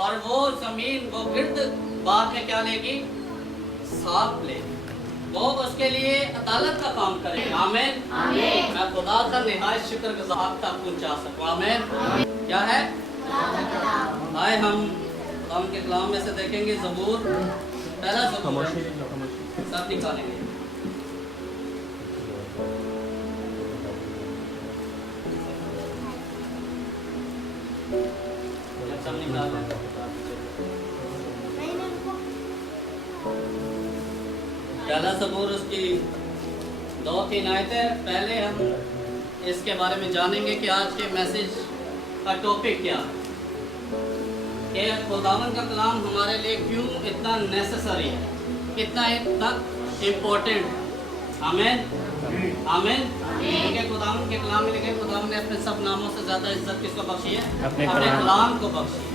और वो जमीन वो गिर्द बाद में क्या लेगी, साफ लेगी, वो उसके लिए अदालत का काम करेगी। आमीन। मैं खुदा का निहायत शुक्रगुजार तक पहुंचा सकूं। आमीन। क्या है, आए हम खुदा के कलाम में से देखेंगे ज़बूर, पहला ज़बूर सब निकालेंगे। सब निकाल पहला ज़बूर उसकी 2-3 आयतें। पहले हम इसके बारे में जानेंगे कि आज के मैसेज का टॉपिक क्या है, कि खुदावन का कलाम हमारे लिए क्यों इतना नेसेसरी है, कितना इम्पोर्टेंट। आमीन। आमीन। क्योंकि खुदावन के कलाम में लिखे, खुदावन ने अपने सब नामों से ज़्यादा इज्जत किसको बख्शी है, अपने कलाम को बख्शी है।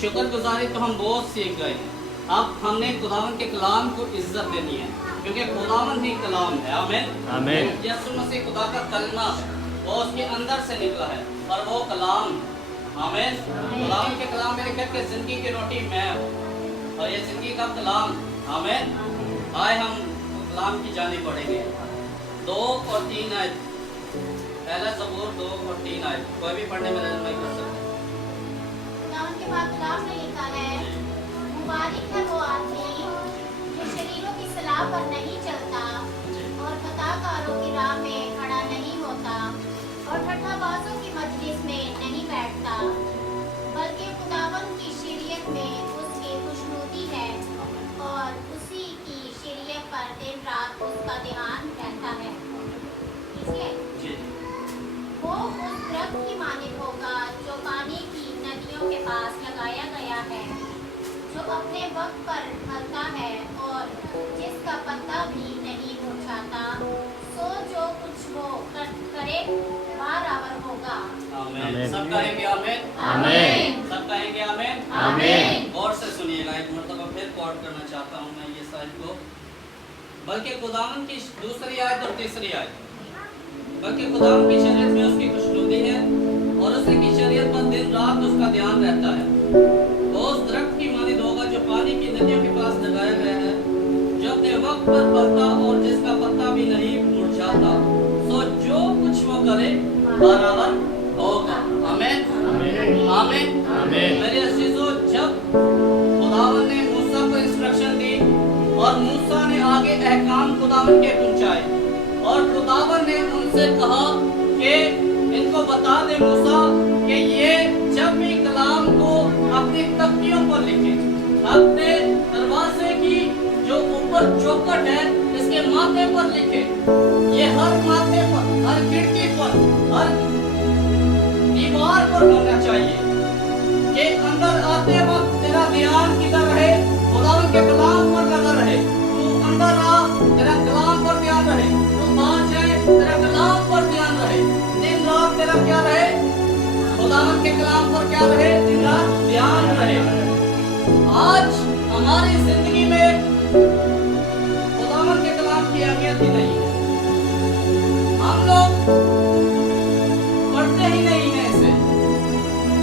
शुक्रगुजारी तो हम बहुत सीख गए हैं, अब हमने खुदावन के कलाम को इज्जत देनी है, क्योंकि खुदावन ही कलाम है। आमीन। आमीन। यीशु मसीह खुदा का कलमा है, वो उसके अंदर से निकला है और वो कलाम। आमीन। खुदावन के कलाम में लिखा कि जिंदगी की रोटी मैं हूँ और ये जिंदगी का कलाम। आमीन। आए हम कलाम की जानी पड़ेंगे। 2 और 3 आयत, पहला ज़बूर 2 और 3 आयत, कोई भी पढ़ने में रहनुमाई कर सकता है। खुदावन के बाद कलाम में लिखा है, मुबारक है वो आदमी जो शरीरों की सलाह पर नहीं चलता और खताकारों की राह में खड़ा नहीं होता और ठट्ठाबाजों की मजलिस में नहीं बैठता, बल्कि खुदावन की शरीयत में उसकी खुशनुदी है और उसी की शरीयत पर दिन रात उसका ध्यान रहता है। इसलिए वो उस दरख्त की मानिक होगा जो पानी की नदियों के पास लगाया गया है, जो अपने वक्त पर फलता है और जिसका पत्ता भी नहीं मुरझाता, सो जो कुछ वो करे बराबर होगा। आमीन। सब कहेंगे आमीन। आमीन। सब कहेंगे आमीन। आमीन। गौर से सुनिएगा, एक मरतबा फिर कोट करना चाहता हूँ मैं ये साइड को, बल्कि खुदावन की दूसरी आयत और तीसरी आयत, बल्कि खुदावन की शरीयत में उसकी खुशनुदी है और उसकी शरीयत पर दिन रात उसका ध्यान रहता है। वो उस दरख्त की मानिंद होगा जो पानी की नदियों के पास लगाया गया है, जो अपने वक्त पर फलता और जिसका पत्ता भी नहीं मुरझाता, सो जो कुछ वो करे बराबर होगा। आमीन। आमीन। मेरे अजीजों, जब खुदावन ने मूसा को इंस्ट्रक्शन दी और मूसा ने आगे अहकाम खुदावन के पहुंचाए और खुदावन ने उनसे कहा कि इनको बता दे मूसा कि ये जब भी कलाम को अपनी तख्तियों पर लिखे, अपने दरवाजे की जो ऊपर चौखट है इसके माथे पर लिखे, ये हर माथे पर, हर खिड़की पर, हर दीवार पर होना चाहिए कि अंदर आते वक्त तेरा ध्यान किधर रहे, खुदावन के कलाम पर लगा रहे। तू अंदर आ, तेरा कलाम पर ध्यान रहे, तू बाहर जाए, तेरा कलाम पर ध्यान रहे, दिन रात तेरा क्या रहे, खुदावन के कलाम पर क्या रहे, दिन रात ध्यान रहे। आज हमारी जिंदगी में खुदावन के कलाम की अहमियत ही नहीं है, हम लोग पढ़ते ही नहीं है इसे,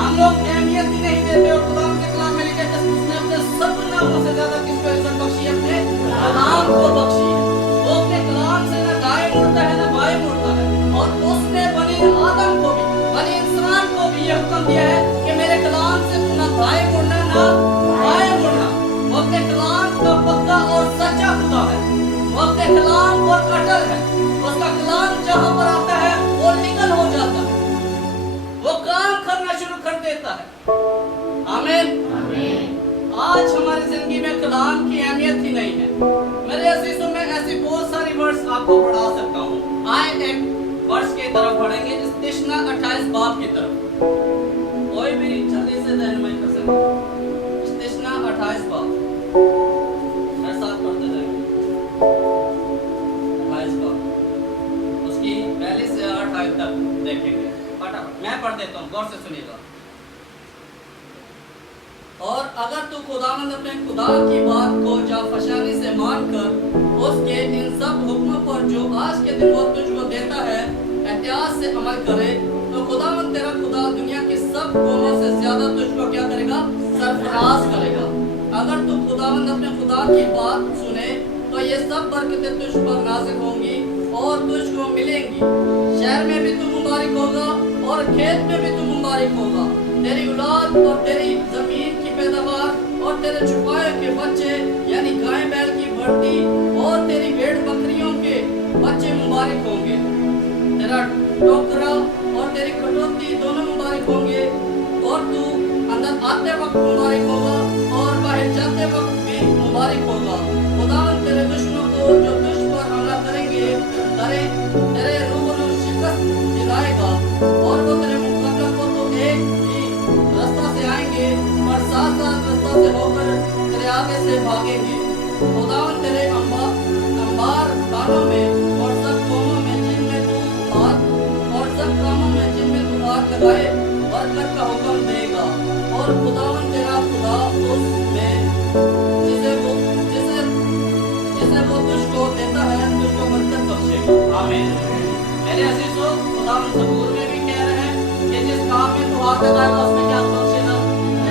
हम लोग अहमियत ही नहीं देते। और खुदावन के कलाम में लिखा है कि उसने अपने सब नामों से ज्यादा किसको इज्जत बख्शी, अपने कलाम को बख्शी है। वो अपने कलाम से न दाएं मुड़ता है न बाएं मुड़ता है, और उसने बनी आदम को भी, बनी इंसान को भी यह हुक्म दिया है कि मेरे कलाम से तू न दाएं मुड़ना न बाएं मुड़ना। वो अपने कलाम का पक्का और सच्चा खुदा है, वो अपने कलाम पर अटल है, उसका कलाम जहां पर आता है वो निकल हो जाता है, वो काम करना शुरू कर देता है। आमीन। आज हमारी जिंदगी में कलाम की अहमियत ही नहीं है। मेरे अजीजों में ऐसी बहुत सारी वर्ड्स आपको पढ़ा सकता हूँ। आए एक वर्ष की तरफ बढ़ेंगे, इस्तिश्ना 28 बाब की तरफ, कोई भी जल्दी से रहनुमाई कर सकता है। इस्तिश्ना 28 बाब, मेरे साथ पढ़ते जाएंगे। 28 बाब उसकी 1 से 8 आयत तक देखेंगे। फटाफट मैं पढ़ देता हूँ, गौर से सुनिएगा। और अगर तू खुदावंद अपने खुदा की बात को जाफशानी से मानकर उसके इन सब हुक्मों पर जो आज के दिन वो तुझको देता है एहतियात से अमल करे, तो खुदावंद तेरा खुदा दुनिया की सब कौमों से ज्यादा तुझको क्या करेगा, सरफराज करेगा। अगर तू खुदावंद अपने खुदा की बात सुने तो ये सब बरकतें तुझ पर नाज़िल होंगी और तुझको मिलेंगी। शहर में भी तू मुबारक होगा और खेत में भी तू मुबारक होगा। तेरी औलाद और तेरी जमीन की पैदावार और तेरे छुपाए के बच्चे यानी गाय बैल की बढ़ती और तेरी भेड़ बकरियों के बच्चे मुबारक होंगे। तेरा टोकरा और तेरी कटौती दोनों मुबारक होंगे और तू अंदर आते वक्त मुबारक होगा और बाहर जाते वक्त भी मुबारक होगा। खुदावंद तेरे दुश्मनों को जो तुझ पर हमला करेंगे तेरे रूबरू शिकस्त दिलाएगा और वो तेरे मुकाबला को तो एक ही रास्ता से आएंगे और साथ साथ रास्ता से होकर तेरे आगे से भागेंगे। खुदावंद तेरे अंबार खानों में और सब कामों में जिनमें तू हाथ लगाए बरकत का हुक्म देगा और खुदावंद तेरा खुदा उसमें जिसे वो तुझको देता है तुझको बरकत बख्शेगा। आमीन। मेरे अजीजों, खुदावंद ज़बूर में भी कह रहे हैं कि जिस काम में तू हाथ लगाएगा उसमें क्या बख्शेगा?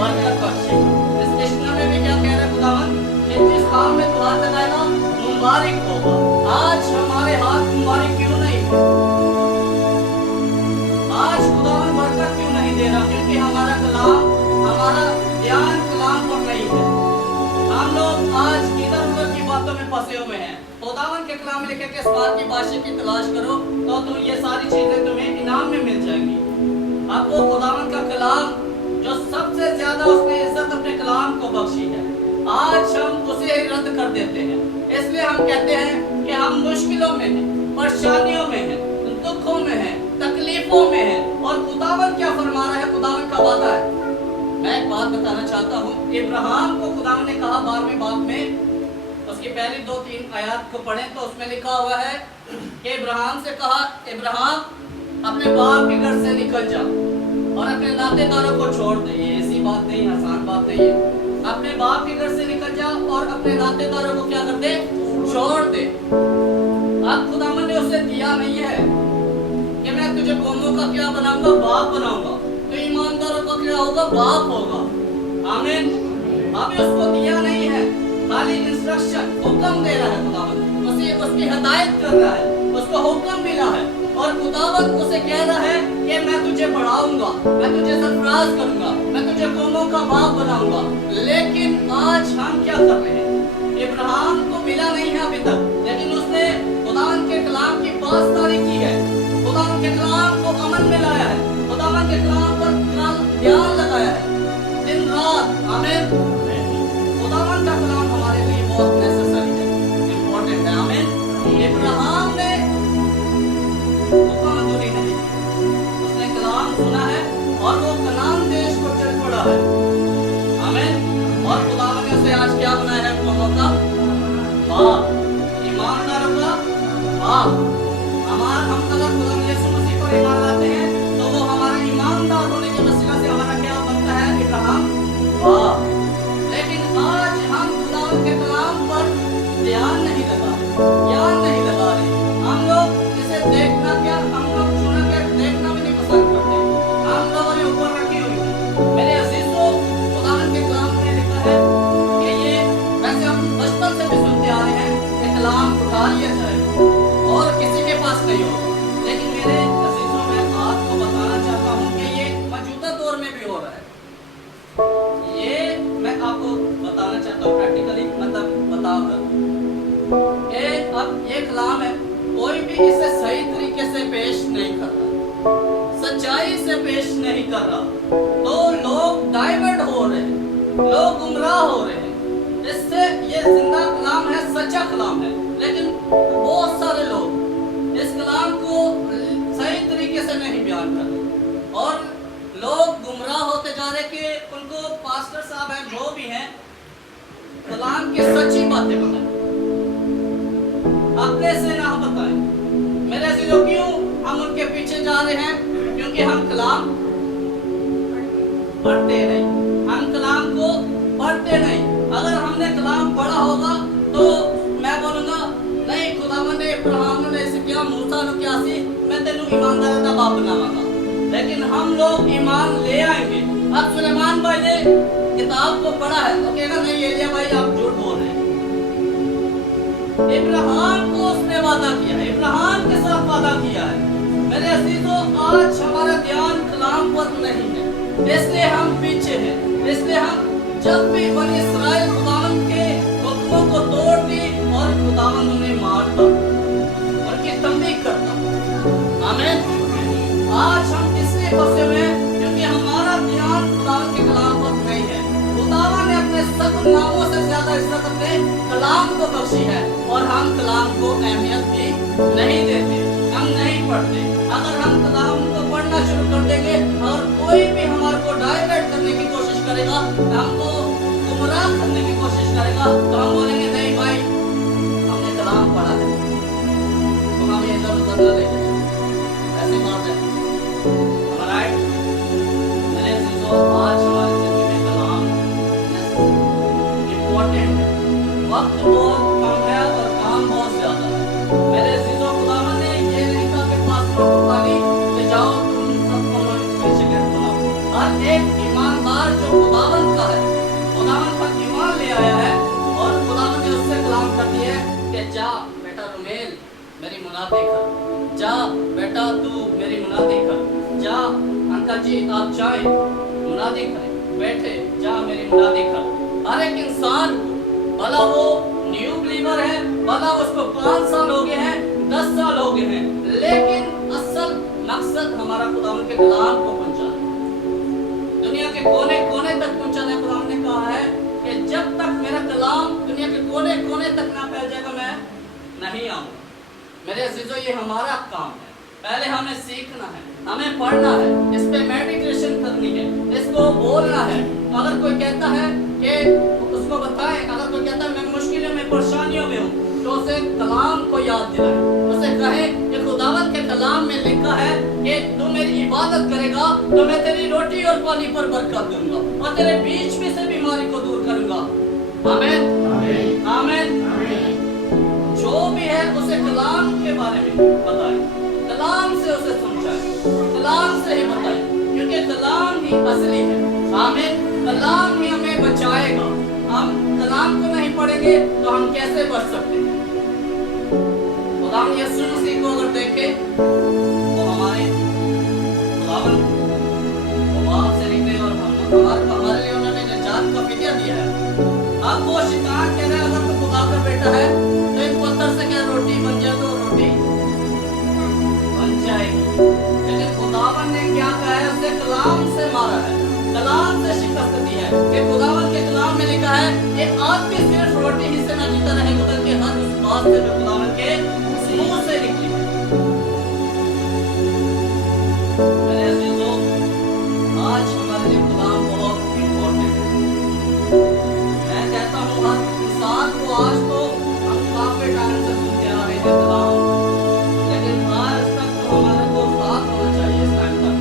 बरकत बख्शेगा। इस कृष्णा में भी क्या कह रहे हैं खुदावंद कि जिस काम में तू हाथ लगाएगा मुबारक होगा। आज हमारे हाथ मुबारक क्यों नहीं है? आज खुदावंद बरकत क्यों नहीं दे रहा? क्योंकि हमारा कलाम, हमारा ध्यान कलाम पर नहीं है। हम लोग आज इधर उधर की बातों में फंसे हुए हैं। खुदावंद के कलाम में लिखे कि इस बात की बादशाह की तलाश करो तो ये सारी चीजें तुम्हें इनाम में मिल जाएंगी। आपको खुदावंद का कलाम जो सबसे ज्यादा उसने इज्जत अपने कलाम को बख्शी है, आज हम उसे ही रद्द कर देते हैं। इसलिए हम कहते हैं कि हम मुश्किलों में हैं, परेशानियों में हैं, दुखों में हैं, तकलीफों में हैं। और खुदावंद क्या फरमा रहा है? खुदावंद का वादा है। मैं एक बात बताना चाहता हूँ। इब्राहिम को खुदावंद ने कहा 12वें बाब में, उसकी पहली 2-3 आयत को पढ़ें तो उसमें लिखा हुआ है कि इब्राहिम से कहा, इब्राहिम अपने बाप के घर से निकल जा और अपने नातेदारों को छोड़ दे। ये ऐसी बात नहीं, आसान बात नहीं है। अपने बाप के घर से निकल जा और अपने नातेदारों को क्या कर दे? छोड़ दे। अब खुदावंद ने उसे दिया नहीं है कि मैं तुझे कौमों का क्या बनाऊंगा? बाप बनाऊंगा। तो ईमानदारों का क्या होगा? बाप होगा। आमीन। अभी उसको दिया नहीं है, खाली इंस्ट्रक्शन, हुक्म दे रहा है खुदावंद। उसे उसकी हिदायत कर रहा है, उसको हुक्म मिला है और खुदावंद उसे कह रहा है कि मैं तुझे बढ़ाऊंगा, मैं तुझे सरफराज करूंगा, मैं तुझे कौमों का बाप बनाऊंगा। लेकिन आज हम क्या कर रहे हैं? इब्राहिम को मिला नहीं है अभी तक, लेकिन उसने खुदावंद के कलाम की पासदारी की है, खुदावंद के कलाम को अमल में लाया है, खुदावंद के कलाम पर ध्यान लगाया है दिन रात। आमीन। खुदावंद का कलाम हमारे लिए बहुत नेसेसरी है, इंपॉर्टेंट है। आमीन। इब्राहिम ने हुक्मदूरी नहीं की, उसने कलाम सुना है और वो कनान देश को चल पड़ा है। आमीन। और खुदावंद ने उसे आज क्या बनाया है? कौमों का बाप, ईमानदारों का बाप। हम अगर खुदा यीशु मसीह पर ईमान लाते हैं तो वो हमारा ईमानदार होने के वसीला से हमारा क्या बनता है? इब्राहिम बाप। लेकिन आज हम खुदावंद के कलाम पर ध्यान नहीं लगा रहे, ज्ञान नहीं लगा रहे। हम लोग इसे देखना क्या, हम लोग सुना क्या, देखना भी नहीं पसंद करते। हम लोगों ने ऊपर रखी हुई है। मेरे अजीजों, खुदावंद के कलाम में लिखा है कि ये वैसे हम बचपन से भी सुनते आ रहे हैं कि कलाम उठा लिया जाए और किसी के पास नहीं होगा। लेकिन मेरे अजीजों, मैं आपको बताना चाहता हूँ कि ये मौजूदा दौर में भी हो रहा है। ये मैं आपको बताना चाहता हूँ प्रैक्टिकली, मतलब बताकर। अब ये कलाम है, कोई भी इसे सही तरीके से पेश नहीं कर रहा, सच्चाई से पेश नहीं कर रहा, तो लोग डाइवर्ट हो रहे हैं, लोग गुमराह हो रहे हैं। इससे ये जिंदा कलाम है, सच्चा कलाम है, लेकिन बहुत सारे लोग इस कलाम को सही तरीके से नहीं बयान कर रहे और लोग गुमराह होते जा रहे कि उनको पास्टर साहब हैं, जो भी हैं, कलाम की सच्ची बातें बताएं, अपने से ना बताएं। मेरे अजीजों, क्यों हम उनके पीछे जा रहे हैं? क्योंकि हम कलाम पढ़ते नहीं, हम कलाम को पढ़ते नहीं। अगर हमने कलाम पढ़ा होगा तो मैं बोलूंगा नहीं, खुदावंद ने इब्राहिम ने ऐसे किया, मूसा ने किया सी, मैं तेनू ईमानदार का बाप बनाऊंगा। लेकिन हम लोग ईमान ले आएंगे। अब सुलेमान भाई ने किताब को पढ़ा है तो कहेगा नहीं एलिया भाई आप झूठ बोल रहे हैं। इब्राहिम को उसने वादा किया है, इब्राहिम के साथ वादा किया है। मेरे अजीजों, आज हमारा ध्यान कलाम पर नहीं है, इसलिए हम पीछे हैं। इसलिए हम जब भी बनी इस्राएल खुदावंद के हुक्मों को तोड़ती और खुदावंद उन्हें मारता, उनकी तंबीह करता। आमीन। आज हम इसलिए फंसे हुए हैं क्योंकि हमारा ध्यान खुदावंद के कलाम पर नहीं है। खुदावंद ने अपने सब नामों से ज्यादा इज्जत अपने कलाम को बख्शी है और हम कलाम को अहमियत भी नहीं देते, हम नहीं पढ़ते। अगर हम कलाम को पढ़ना शुरू कर देंगे और कोई भी हमारे को डाइवर्ट करने की कोशिश करेगा, हमको गुमराह करने की कोशिश करेगा, तो हम बोलेंगे नहीं भाई हमने कलाम पढ़ा है, तो हम इधर उधर न लेके ऐसी बात है। राइट? मेरे अजीजों, आज हमारी जिंदगी में कलाम इम्पोर्टेंट है। वक्त बहुत कम है और काम बहुत ज्यादा है। मेरे अजीजों, खुदावंद ने ये नहीं कहा कि पास्टरों को खाली कि जाओ तुम सबको शागिर्द बनाओ। हर एक ईमानदार जो खुदावंद का है, खुदावंद पर ईमान ले आया है और खुदावंद ने उससे कलाम कर दिया है कि जा बेटा रुमेल मेरी मुनादी कर, जा बेटा तू मेरी मुनादी कर, जा अंकल जी आप जाएं मुनादी करें, बैठे जा मेरी मुनादी कर। हर एक इंसान को, भला वो न्यू बिलीवर है, भला उसको 5 साल हो गए हैं, 10 साल हो गए हैं, लेकिन असल मकसद हमारा खुदावंद के कलाम को पहुंचाना, दुनिया के कोने कोने तक पहुंचाना। खुदावंद ने कहा है कि जब तक मेरा कलाम दुनिया के कोने कोने तक ना फैल जाएगा मैं नहीं आऊंगा। मेरे अजीजों, ये हमारा काम है। पहले हमें सीखना है, हमें पढ़ना है, इस पे मेडिटेशन करनी है, इसको बोलना है। अगर कोई कहता है कि उसको बताएं, अगर कोई कहता है मैं मुश्किलों में परेशानियों में हूँ, तो उसे कलाम को याद दिलाएं, उसे कहें कि खुदावंद के कलाम में लिखा है कि तू मेरी इबादत करेगा तो मैं तेरी रोटी और पानी पर बरकत दूंगा और तेरे बीच में से बीमारी को दूर करूंगा। आमीन, आमीन। जो भी है उसे कलाम के बारे में बताएं, कलाम से उसे समझाएं, कलाम से ही बताएं, क्योंकि कलाम ही असली है। आमीन। कलाम ही हमें बचाएगा। हम कलाम को नहीं पढ़ेंगे तो हम कैसे बच सकते हैं? खुदावंद यीशु मसीह को अगर देखें तो हमारे खुदावंद वो बाप से निकले और हमारे लिए उन्होंने निजात का फिदिया दिया है। अब वो शैतान कह रहा है अगर तो खुदा का बेटा है तो इन पत्थर से क्या रोटी बन जाए, तो रोटी बन जाएगी। लेकिन खुदावंद ने क्या कहा है? उससे कलाम से मारा है, कलाम से शिकस्त दी है। कि खुदावंद के कलाम में लिखा है कि आदमी सिर्फ रोटी ही से न जीता रहेगा बल्कि हर उस बात से जो खुदावंद के मुंह से निकली है। मेरे अजीजों, आज हमारे लिए कलाम बहुत इम्पोर्टेंट है। मैं कहता हूँ हर इंसान को, आज तो हम काफी टाइम से सुनते आ रहे हैं कलाम, लेकिन आज तक तो हमारे को साथ होना चाहिए इस टाइम तक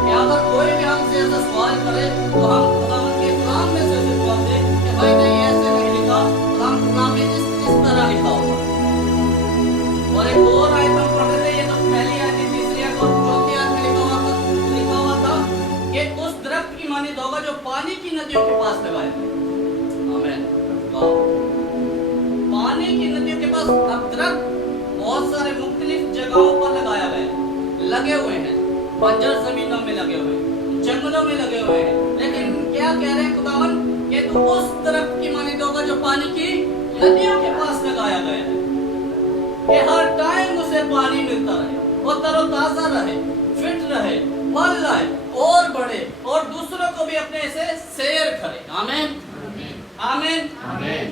कि अगर कोई भी हमसे ऐसा सवाल करे तो हम खुदावंद के कलाम में से जवाब दें कि भाई नहीं ऐसे नहीं लिखा, कलाम में इस तरह लिखा होगा। और एक और आयत हम पढ़ रहे थे, ये तो पहली आयत थी, तीसरी आयत और चौथी आयत में लिखा हुआ था कि उस दरख्त की मानिंद होगा जो पानी की नदियों के पास लगाया है। आमीन। पानी की नदियों के पास अब दरख्त बहुत सारे मुख्तलिफ जगहों पर लगाया गया है, लगे हुए हैं, बंजर जमीनों में लगे हुए हैं, जंगलों में लगे हुए हैं, लेकिन क्या कह रहे हैं खुदावंद कि तू उस दरख्त की मानिंद होगा जो पानी की नदियों के पास लगाया गया है, कि हर टाइम उसे पानी मिलता रहे, वो तरोताजा रहे, फिट रहे, फल लाए और बढ़े और दूसरों को भी अपने से शेयर करे। आमीन, आमीन, आमीन।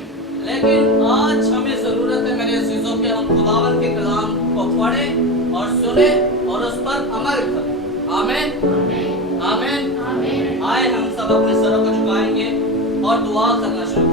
लेकिन आज हमें जरूरत है मेरे अजीजों के हम खुदावंद के कलाम को पढ़ें और सुने और उस पर अमल करें। आमीन, आमीन, आमीन। आए हम सब अपने सरों को झुकाएंगे और दुआ करना शुरू